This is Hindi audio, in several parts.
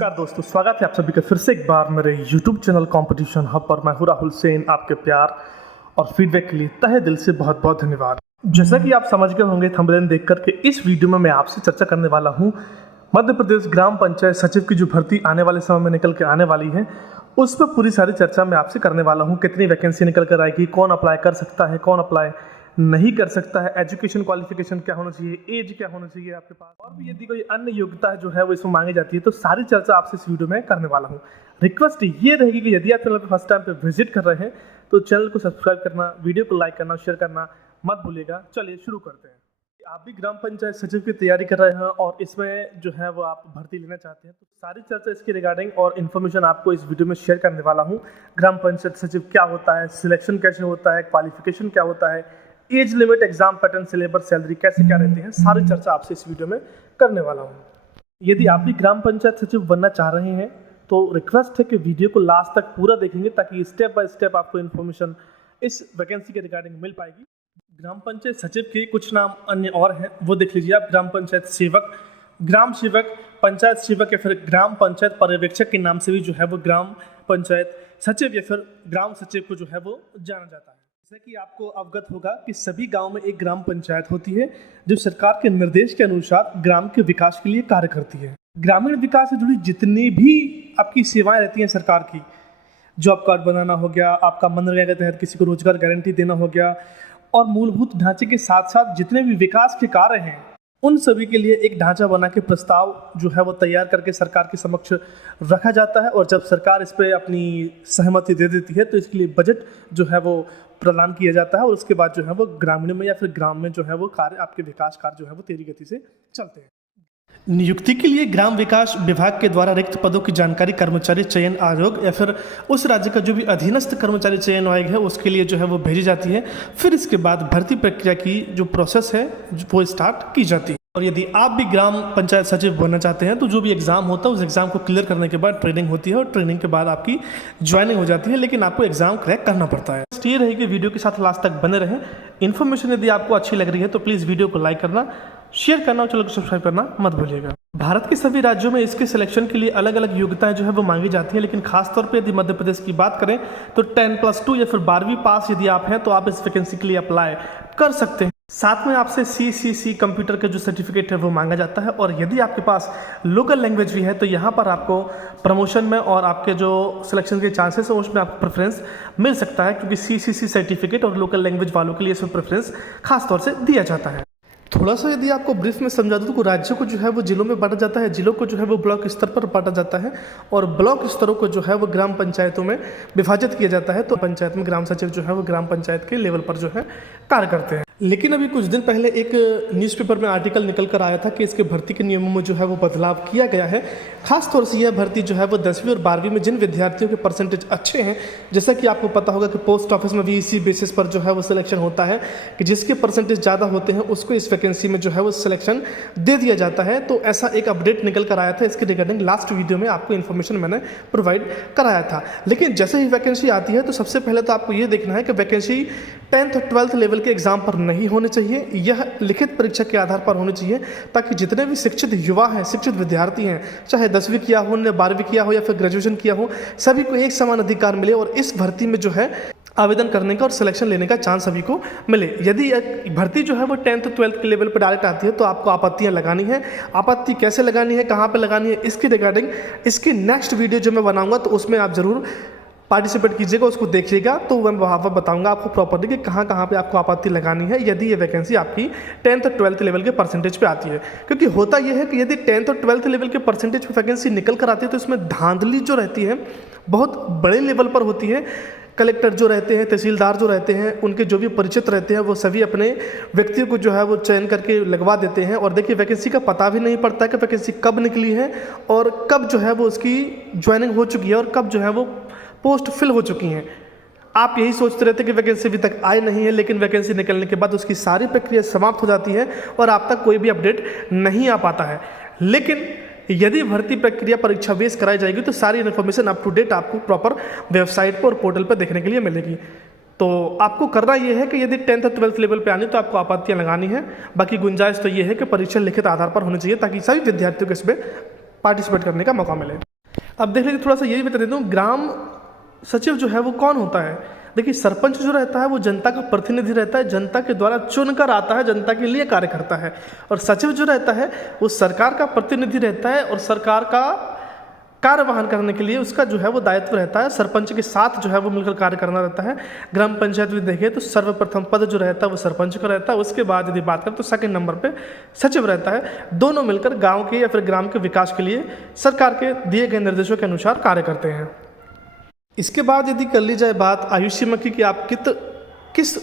नमस्कार दोस्तों, स्वागत है आप सभी का फिर से एक बार मेरे YouTube चैनल कंपटीशन हब पर। मैं हूं राहुल सेन। आपके प्यार और फीडबैक के लिए तहे दिल से बहुत बहुत धन्यवाद। जैसा कि आप समझ गए होंगे थंबनेल देखकर के इस वीडियो में मैं आपसे चर्चा करने वाला हूं मध्य प्रदेश ग्राम पंचायत सचिव की जो भर्ती आने वाले समय में निकल के आने वाली है, उस पर पूरी सारी चर्चा मैं आपसे करने वाला हूँ। कितनी वैकेंसी निकल कर आएगी, कौन अप्लाई कर सकता है, कौन अप्लाई नहीं कर सकता है, एजुकेशन क्वालिफिकेशन क्या होना चाहिए, एज क्या होना चाहिए आपके पास, और भी यदि कोई अन्य योग्यता जो है वो इसमें मांगी जाती है, तो सारी चर्चा आपसे इस वीडियो में करने वाला हूँ। रिक्वेस्ट ये रहेगी कि यदि आप चैनल पर फर्स्ट टाइम पे विजिट कर रहे हैं तो चैनल को सब्सक्राइब करना, वीडियो को लाइक करना, शेयर करना मत भूलिएगा। चलिए शुरू करते हैं। आप भी ग्राम पंचायत सचिव की तैयारी कर रहे हैं और इसमें जो है वो आप भर्ती लेना चाहते हैं, तो सारी चर्चा इसके रिगार्डिंग और इन्फॉर्मेशन आपको इस वीडियो में शेयर करने वाला हूँ। ग्राम पंचायत सचिव क्या होता है, सिलेक्शन कैसे होता है, क्वालिफिकेशन क्या होता है, age limit, exam pattern, syllabus, salary कैसे क्या रहते हैं, सारी चर्चा आपसे इस वीडियो में करने वाला हूँ। यदि आप भी ग्राम पंचायत सचिव बनना चाह रहे हैं तो रिक्वेस्ट है कि वीडियो को लास्ट तक पूरा देखेंगे ताकि स्टेप बाय स्टेप आपको इन्फॉर्मेशन इस वैकेंसी के रिगार्डिंग मिल पाएगी। ग्राम पंचायत सचिव के कुछ नाम अन्य और हैं, वो देख लीजिए आप। ग्राम पंचायत सेवक, ग्राम सेवक, पंचायत सेवक या फिर ग्राम पंचायत पर्यवेक्षक के नाम से भी जो है वो ग्राम पंचायत सचिव या फिर ग्राम सचिव को जो है वो जाना जाता है। जैसे कि आपको अवगत होगा कि सभी गांव में एक ग्राम पंचायत होती है जो सरकार के निर्देश के अनुसार ग्राम के विकास के लिए कार्य करती है। ग्रामीण विकास से जुड़ी जितनी भी आपकी सेवाएं रहती हैं सरकार की, जॉब कार्ड बनाना हो गया, आपका मनरेगा के तहत किसी को रोजगार गारंटी देना हो गया, और मूलभूत ढांचे के साथ साथ जितने भी विकास के कार्य हैं उन सभी के लिए एक ढांचा बना के प्रस्ताव जो है वो तैयार करके सरकार के समक्ष रखा जाता है। और जब सरकार इस पर अपनी सहमति दे देती है तो इसके लिए बजट जो है वो प्रदान किया जाता है और उसके बाद जो है वो ग्रामीण में या फिर ग्राम में जो है वो कार्य, आपके विकास कार्य जो है वो तेजी गति से चलते हैं। नियुक्ति के लिए ग्राम विकास विभाग के द्वारा रिक्त पदों की जानकारी कर्मचारी चयन आयोग या फिर उस राज्य का जो भी अधीनस्थ कर्मचारी चयन आयोग है उसके लिए जो है वो भेजी जाती है। फिर इसके बाद भर्ती प्रक्रिया की जो प्रोसेस है वो स्टार्ट की जाती है। और यदि आप भी ग्राम पंचायत सचिव बनना चाहते हैं तो जो भी एग्जाम होता है उस एग्जाम को क्लियर करने के बाद ट्रेनिंग होती है और ट्रेनिंग के बाद आपकी ज्वाइनिंग हो जाती है, लेकिन आपको एग्जाम क्रैक करना पड़ता है। ये रहेगी वीडियो के साथ लास्ट तक बने रहें। इन्फॉर्मेशन यदि आपको अच्छी लग रही है तो प्लीज़ वीडियो को लाइक करना, शेयर करना और चैनल को सब्सक्राइब करना मत भूलिएगा। भारत के सभी राज्यों में इसके सिलेक्शन के लिए अलग अलग योग्यताएं जो है वो मांगी जाती है, लेकिन खासतौर पे यदि मध्य प्रदेश की बात करें तो 10+2 या फिर 12वीं पास यदि आप हैं तो आप इस वैकेंसी के लिए अप्लाई कर सकते हैं। साथ में आपसे CCC कंप्यूटर का जो सर्टिफिकेट है वो मांगा जाता है। और यदि आपके पास लोकल लैंग्वेज भी है तो यहाँ पर आपको प्रमोशन में और आपके जो सिलेक्शन के चांसेस है उसमें आपको प्रेफरेंस मिल सकता है, क्योंकि CCC सर्टिफिकेट और लोकल लैंग्वेज वालों के लिए इसमें प्रेफरेंस खासतौर से दिया जाता है। थोड़ा सा यदि आपको ब्रीफ में समझा दूँ तो राज्यों को जो है वो जिलों में बांटा जाता है, जिलों को जो है वो ब्लॉक स्तर पर बांटा जाता है और ब्लॉक स्तरों को जो है वो ग्राम पंचायतों में विभाजित किया जाता है। तो पंचायत में ग्राम सचिव जो है वो ग्राम पंचायत के लेवल पर जो है कार्य करते हैं। लेकिन अभी कुछ दिन पहले एक न्यूज़पेपर में आर्टिकल निकल कर आया था कि इसके भर्ती के नियमों में जो है वो बदलाव किया गया है। खासतौर से यह भर्ती जो है वो 10वीं और 12वीं में जिन विद्यार्थियों के परसेंटेज अच्छे हैं, जैसा कि आपको पता होगा कि पोस्ट ऑफिस में भी इसी बेसिस पर जो है वो सिलेक्शन होता है कि जिसके परसेंटेज ज़्यादा होते हैं उसको इस वैकेंसी में जो है वो सिलेक्शन दे दिया जाता है। तो ऐसा एक अपडेट निकल कर आया था, इसके रिगार्डिंग लास्ट वीडियो में आपको इन्फॉर्मेशन मैंने प्रोवाइड कराया था। लेकिन जैसे ही वैकेंसी आती है तो सबसे पहले तो आपको ये देखना है कि वैकेंसी 10th और 12th लेवल के एग्जाम पर नहीं होने चाहिए, यह लिखित परीक्षा के आधार पर होनी चाहिए, ताकि जितने भी शिक्षित युवा हैं, शिक्षित विद्यार्थी हैं, चाहे 10वीं किया हो, 12वीं किया हो या फिर ग्रेजुएशन किया हो, सभी को एक समान अधिकार मिले और इस भर्ती में जो है आवेदन करने का और सिलेक्शन लेने का चांस सभी को मिले। यदि भर्ती जो है वो 10th और 12th के लेवल पर डायरेक्ट आती है तो आपको आपत्तियां लगानी है। आपत्ति कैसे लगानी है, कहाँ पे लगानी है, इसके रिगार्डिंग इसकी नेक्स्ट वीडियो जो मैं बनाऊंगा तो उसमें आप ज़रूर पार्टिसिपेट कीजिएगा, उसको देखिएगा, तो मैं वहाँ पर बताऊंगा आपको प्रॉपर्ली कि कहाँ कहाँ पे आपको आपत्ति लगानी है यदि ये वैकेंसी आपकी 10th और 12th लेवल के परसेंटेज पे आती है। क्योंकि होता यह है कि यदि 10th और 12th लेवल के परसेंटेज पे वैकेंसी निकल कर आती है तो इसमें धांधली जो रहती है बहुत बड़े लेवल पर होती है। कलेक्टर जो रहते हैं, तहसीलदार जो रहते हैं, उनके जो भी परिचित रहते हैं वो सभी अपने व्यक्तियों को जो है वो चयन करके लगवा देते हैं। और देखिए वैकेंसी का पता भी नहीं पड़ता है कि वैकेंसी कब निकली है और कब जो है वो उसकी ज्वाइनिंग हो चुकी है और कब जो है वो पोस्ट फिल हो चुकी हैं। आप यही सोचते रहते कि वैकेंसी अभी तक आई नहीं है, लेकिन वैकेंसी निकलने के बाद उसकी सारी प्रक्रिया समाप्त हो जाती है और आप तक कोई भी अपडेट नहीं आ पाता है। लेकिन यदि भर्ती प्रक्रिया परीक्षा बेस कराई जाएगी तो सारी इन्फॉर्मेशन अप टू डेट आपको प्रॉपर वेबसाइट पर और पोर्टल पर देखने के लिए मिलेगी। तो आपको करना यह है कि यदि 10th और 12th लेवल पे आनी तो आपको आपत्तियां लगानी है। बाकी गुंजाइश तो ये है कि परीक्षा लिखित आधार पर होनी चाहिए ताकि सभी विद्यार्थियों को इसमें पार्टिसिपेट करने का मौका मिले। अब देख लीजिए, थोड़ा सा यही बता देता हूँ, ग्राम सचिव जो है वो कौन होता है। देखिए, सरपंच जो रहता है वो जनता का प्रतिनिधि रहता है, जनता के द्वारा चुनकर आता है, जनता के लिए कार्य करता है। और सचिव जो रहता है वो सरकार का प्रतिनिधि रहता है और सरकार का कार्यवाहन करने के लिए उसका जो है वो दायित्व रहता है, सरपंच के साथ जो है वो मिलकर कार्य करना रहता है। ग्राम पंचायत में देखें तो सर्वप्रथम पद जो रहता है वो सरपंच का रहता है, उसके बाद यदि बात करें तो सेकंड नंबर पे सचिव रहता है। दोनों मिलकर गांव के या फिर ग्राम के विकास के लिए सरकार के दिए गए निर्देशों के अनुसार कार्य करते हैं। इसके बाद यदि कर ली जाए बात आयु सीमा की कि आप किस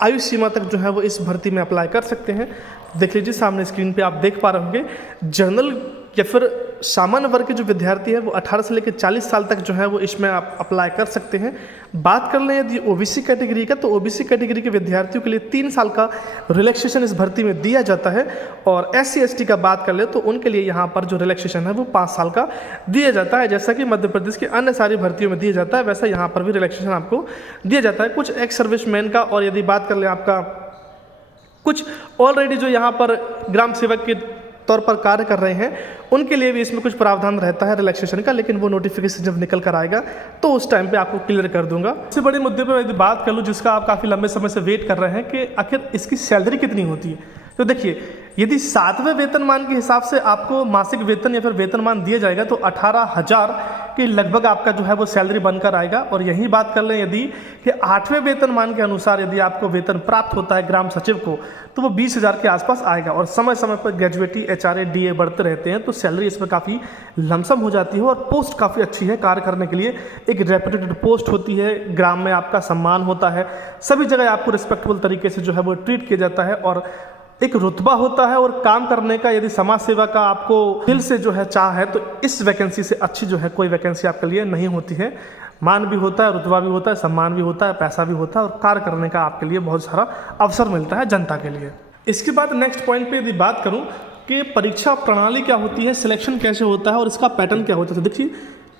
आयु सीमा तक जो है वो इस भर्ती में अप्लाई कर सकते हैं, देख लीजिए सामने स्क्रीन पे आप देख पा रहे होंगे। जनरल या फिर सामान्य वर्ग के जो विद्यार्थी हैं वो 18 से लेकर 40 साल तक जो है वो इसमें आप अप्लाई कर सकते हैं। बात कर लें यदि ओबीसी कैटेगरी का, तो ओबीसी कैटेगरी के विद्यार्थियों के लिए 3 साल का रिलैक्सेशन इस भर्ती में दिया जाता है। और SC ST का बात कर ले तो उनके लिए यहाँ पर जो रिलैक्सेशन है वो 5 साल का दिया जाता है। जैसा कि मध्य प्रदेश की अन्य सारी भर्तियों में दिया जाता है, वैसा यहाँ पर भी रिलैक्सेशन आपको दिया जाता है। कुछ एक्स सर्विसमैन का, और यदि बात कर लें आपका कुछ ऑलरेडी जो यहाँ पर ग्राम सेवक के तौर पर कार्य कर रहे हैं, उनके लिए भी इसमें कुछ प्रावधान रहता है रिलैक्सेशन का, लेकिन वो नोटिफिकेशन जब निकल कर आएगा तो उस टाइम पे आपको क्लियर कर दूंगा। सबसे बड़े मुद्दे पर यदि बात कर लूँ जिसका आप काफ़ी लंबे समय से वेट कर रहे हैं कि आखिर इसकी सैलरी कितनी होती है, तो देखिए यदि 7वें वेतनमान के हिसाब से आपको मासिक वेतन या फिर वेतनमान दिया जाएगा तो 18,000 के लगभग आपका जो है वो सैलरी बनकर आएगा। और यही बात कर लें यदि कि 8वें वेतनमान के अनुसार यदि आपको वेतन प्राप्त होता है ग्राम सचिव को, तो वो 20,000 के आसपास आएगा। और समय समय पर ग्रेजुएटी HRA DA बढ़ते रहते हैं, तो सैलरी इसमें काफ़ी लमसम हो जाती है। और पोस्ट काफ़ी अच्छी है कार्य करने के लिए, एक रेपुटेड पोस्ट होती है, ग्राम में आपका सम्मान होता है, सभी जगह आपको रिस्पेक्टेबल तरीके से जो है वो ट्रीट किया जाता है, और एक रुतबा होता है। और काम करने का यदि समाज सेवा का आपको दिल से जो है चाह है, तो इस वैकेंसी से अच्छी जो है कोई वैकेंसी आपके लिए नहीं होती है। मान भी होता है, रुतबा भी होता है, सम्मान भी होता है, पैसा भी होता है, और कार्य करने का आपके लिए बहुत सारा अवसर मिलता है जनता के लिए। इसके बाद नेक्स्ट पॉइंट पे यदि बात करूं कि परीक्षा प्रणाली क्या होती है, सिलेक्शन कैसे होता है और इसका पैटर्न क्या होता है, तो देखिए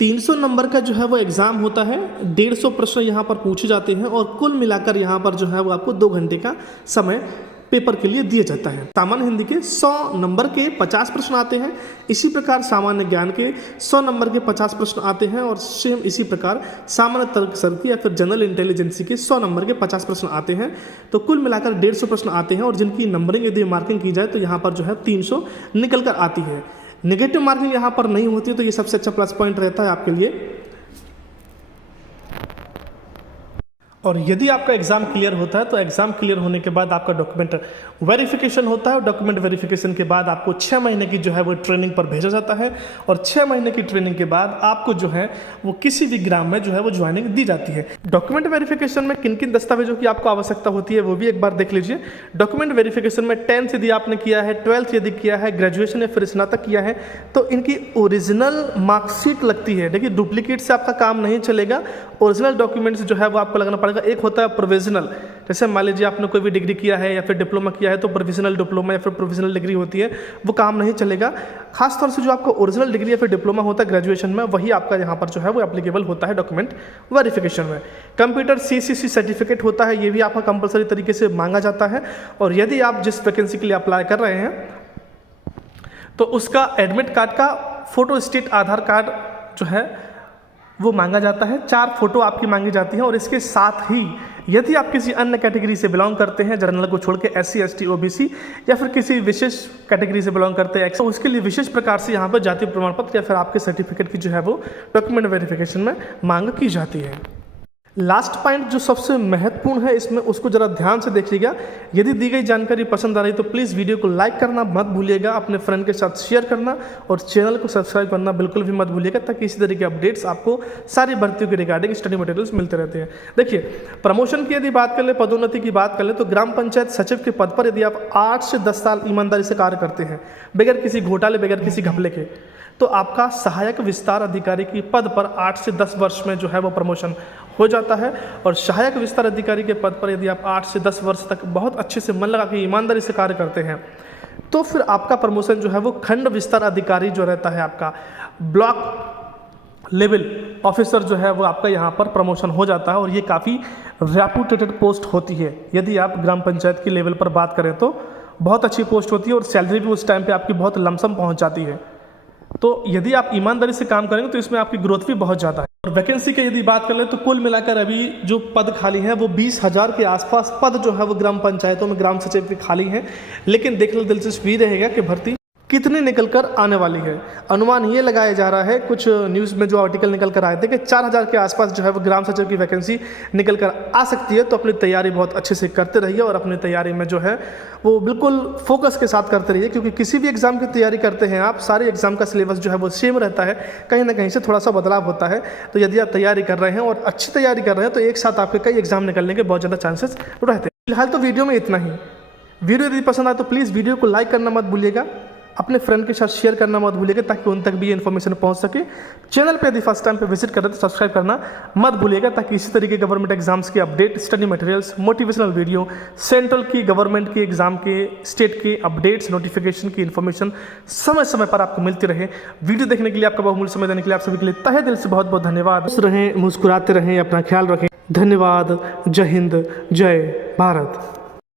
300 नंबर का जो है वो एग्ज़ाम होता है, 150 प्रश्न यहाँ पर पूछे जाते हैं, और कुल मिलाकर यहाँ पर जो है वो आपको 2 घंटे का समय पेपर के लिए दिया जाता है। सामान्य हिंदी के 100 नंबर के 50 प्रश्न आते हैं, इसी प्रकार सामान्य ज्ञान के 100 नंबर के 50 प्रश्न आते हैं, और सेम इसी प्रकार सामान्य तर्कशास्त्र या फिर जनरल इंटेलिजेंसी के 100 नंबर के 50 प्रश्न आते हैं। तो कुल मिलाकर 150 प्रश्न आते हैं, और जिनकी नंबरिंग यदि मार्किंग की जाए तो यहाँ पर जो है 300 निकल कर आती है। नेगेटिव मार्किंग यहाँ पर नहीं होती है, तो ये सबसे अच्छा प्लस पॉइंट रहता है आपके लिए। और यदि आपका एग्ज़ाम क्लियर होता है तो एग्ज़ाम क्लियर होने के बाद आपका डॉक्यूमेंट वेरिफिकेशन होता है, और डॉक्यूमेंट वेरिफिकेशन के बाद आपको 6 महीने की जो है वो ट्रेनिंग पर भेजा जाता है, और 6 महीने की ट्रेनिंग के बाद आपको जो है वो किसी भी ग्राम में जो है वो ज्वाइनिंग दी जाती है। डॉक्यूमेंट वेरिफिकेशन में किन किन दस्तावेजों की आपको आवश्यकता होती है वो भी एक बार देख लीजिए। डॉक्यूमेंट वेरिफिकेशन में 10th यदि आपने किया है, 12th यदि किया है, ग्रेजुएशन या फिर स्नातक किया है, तो इनकी ओरिजिनल मार्कशीट लगती है। देखिए डुप्लीकेट से आपका काम नहीं चलेगा, ओरिजिनल डॉक्यूमेंट्स जो है वो आपको लगना पड़ेगा। एक होता है प्रोविजनल, जैसे मान लीजिए आपने कोई भी डिग्री किया है या फिर डिप्लोमा किया है, तो प्रोविजनल डिप्लोमा या फिर प्रोविजनल डिग्री होती है, वो काम नहीं चलेगा। खासतौर से जो आपका ओरिजिनल डिग्री या फिर डिप्लोमा होता है ग्रेजुएशन में, वही आपका यहाँ पर जो है वो एप्लीकेबल होता है डॉक्यूमेंट वेरिफिकेशन में। कंप्यूटर CCC सर्टिफिकेट होता है, ये भी आपका कंपलसरी तरीके से मांगा जाता है। और यदि आप जिस वैकेंसी के लिए अप्लाई कर रहे हैं तो उसका एडमिट कार्ड का फोटो स्टेट आधार कार्ड जो है वो मांगा जाता है, 4 फोटो आपकी मांगी जाती हैं। और इसके साथ ही यदि आप किसी अन्य कैटेगरी से बिलोंग करते हैं, जनरल को छोड़ के SC ST OBC या फिर किसी विशेष कैटेगरी से बिलोंग करते हैं, तो उसके लिए विशेष प्रकार से यहाँ पर जातीय प्रमाण पत्र या फिर आपके सर्टिफिकेट की जो है वो डॉक्यूमेंट वेरिफिकेशन में मांग की जाती है। लास्ट पॉइंट जो सबसे महत्वपूर्ण है इसमें, उसको जरा ध्यान से देखिएगा। यदि दी गई जानकारी पसंद आ रही तो प्लीज़ वीडियो को लाइक करना मत भूलिएगा, अपने फ्रेंड के साथ शेयर करना, और चैनल को सब्सक्राइब करना बिल्कुल भी मत भूलिएगा, ताकि इसी तरह के अपडेट्स आपको सारी भर्तियों के रिगार्डिंग स्टडी मटेरियल्स मिलते रहते हैं। देखिए प्रमोशन की यदि बात कर ले, पदोन्नति की बात कर ले, तो ग्राम पंचायत सचिव के पद पर यदि आप 8 से 10 साल ईमानदारी से कार्य करते हैं, बगैर किसी घोटाले, बगैर किसी घपले के, तो आपका सहायक विस्तार अधिकारी की पद पर 8 से 10 वर्ष में जो है वो प्रमोशन हो जाता है। और सहायक विस्तार अधिकारी के पद पर यदि आप 8 से 10 वर्ष तक बहुत अच्छे से मन लगा के ईमानदारी से कार्य करते हैं, तो फिर आपका प्रमोशन जो है वो खंड विस्तार अधिकारी जो रहता है, आपका ब्लॉक लेवल ऑफिसर जो है वो आपका यहाँ पर प्रमोशन हो जाता है। और ये काफ़ी रेपुटेटेड पोस्ट होती है। यदि आप ग्राम पंचायत की लेवल पर बात करें तो बहुत अच्छी पोस्ट होती है, और सैलरी भी उस टाइम पे आपकी बहुत लमसम पहुँच जाती है। तो यदि आप ईमानदारी से काम करेंगे तो इसमें आपकी ग्रोथ भी बहुत ज़्यादा है। और वैकेंसी की यदि बात कर ले तो कुल मिलाकर अभी जो पद खाली हैं वो 20,000 के आसपास पद जो है वो ग्राम पंचायतों में ग्राम सचिव के खाली हैं। लेकिन देखने दिलचस्प भी रहेगा कि भर्ती कितनी निकल कर आने वाली है। अनुमान ये लगाया जा रहा है, कुछ न्यूज़ में जो आर्टिकल निकल कर आए थे कि 4,000 के आसपास जो है वो ग्राम सचिव की वैकेंसी निकल कर आ सकती है। तो अपनी तैयारी बहुत अच्छे से करते रहिए और अपनी तैयारी में जो है वो बिल्कुल फोकस के साथ करते रहिए, क्योंकि किसी भी एग्ज़ाम की तैयारी करते हैं आप, सारे एग्ज़ाम का सिलेबस जो है वो सेम रहता है, कहीं ना कहीं से थोड़ा सा बदलाव होता है। तो यदि आप तैयारी कर रहे हैं और अच्छी तैयारी कर रहे हैं तो एक साथ आपके कई एग्ज़ाम निकलने के बहुत ज़्यादा चांसेस रहते हैं। फिलहाल तो वीडियो में इतना ही। वीडियो यदि पसंद आए तो प्लीज़ वीडियो को लाइक करना मत भूलिएगा, अपने फ्रेंड के साथ शेयर करना मत भूलिएगा ताकि उन तक भी ये इन्फॉर्मेशन पहुंच सके। चैनल पे यदि फर्स्ट टाइम पे विजिट कर रहे तो सब्सक्राइब करना मत भूलिएगा ताकि इसी तरीके गवर्नमेंट एग्जाम्स की update, study materials, motivational video, central की, गवर्नमेंट की एग्जाम के, स्टेट के अपडेट्स, नोटिफिकेशन की इन्फॉर्मेशन समय समय पर आपको मिलती रहे। वीडियो देखने के लिए, आपका बहुमूल्य समय देने के लिए आप सभी के लिए तहे दिल से बहुत बहुत धन्यवाद। खुश रहें, मुस्कुराते रहें, अपना ख्याल रखें। धन्यवाद। जय हिंद, जय भारत।